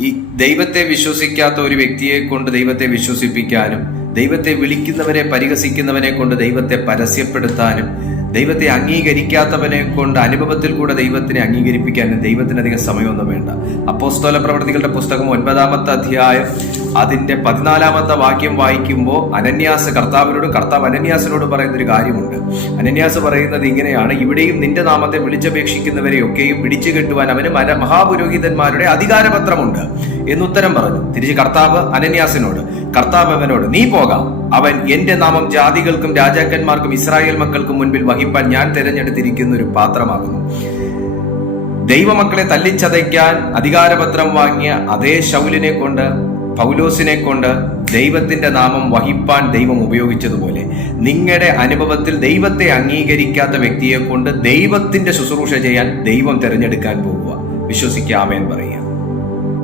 ഈ ദൈവത്തെ വിശ്വസിക്കാത്ത ഒരു വ്യക്തിയെ കൊണ്ട് ദൈവത്തെ വിശ്വസിപ്പിക്കാനും ദൈവത്തെ വിളിക്കുന്നവരെ പരിഹസിക്കുന്നവനെ കൊണ്ട് ദൈവത്തെ പരസ്യപ്പെടുത്താനും ദൈവത്തെ അംഗീകരിക്കാത്തവനെ കൊണ്ട് അനുഭവത്തിൽ കൂടെ ദൈവത്തിനെ അംഗീകരിപ്പിക്കാനും ദൈവത്തിനധികം സമയമൊന്നും വേണ്ട. അപ്പോസ്തോല പ്രവർത്തികളുടെ പുസ്തകം ഒൻപതാമത്തെ അധ്യായം അതിന്റെ പതിനാലാമത്തെ വാക്യം വായിക്കുമ്പോൾ അനന്യാസ കർത്താവിനോട് കർത്താവ് അനന്യാസിനോട് പറയുന്ന ഒരു കാര്യമുണ്ട്. അനന്യാസ് പറയുന്നത് ഇങ്ങനെയാണ് ഇവിടെയും നിന്റെ നാമത്തെ വിളിച്ചപേക്ഷിക്കുന്നവരെയൊക്കെയും പിടിച്ചു കെട്ടുവാൻ അവന് മഹാപുരോഹിതന്മാരുടെ അധികാരപത്രമുണ്ട്. എന്നുത്തരം പറഞ്ഞു. തിരിച്ച് കർത്താവ് അനന്യാസിനോട് കർത്താവ് അവനോട് നീ പോകാം. അവൻ എന്റെ നാമം ജാതികൾക്കും രാജാക്കന്മാർക്കും ഇസ്രായേൽ മക്കൾക്കും മുൻപിൽ വഹിപ്പാൻ ഞാൻ തിരഞ്ഞെടുത്തിരിക്കുന്ന ഒരു പാത്രമാകുന്നു. ദൈവമക്കളെ തല്ലിച്ചതയ്ക്കാൻ അധികാരപത്രം വാങ്ങിയ അതേ ശൗലിനെ കൊണ്ട് പൗലോസിനെ കൊണ്ട് ദൈവത്തിന്റെ നാമം വഹിപ്പാൻ ദൈവം ഉപയോഗിച്ചതുപോലെ നിങ്ങളുടെ അനുഭവത്തിൽ ദൈവത്തെ അംഗീകരിക്കാത്ത വ്യക്തിയെ കൊണ്ട് ദൈവത്തിന്റെ ശുശ്രൂഷ ചെയ്യാൻ ദൈവം തിരഞ്ഞെടുക്കാൻ പോകുക വിശ്വസിക്കാമേൻ പറയുക.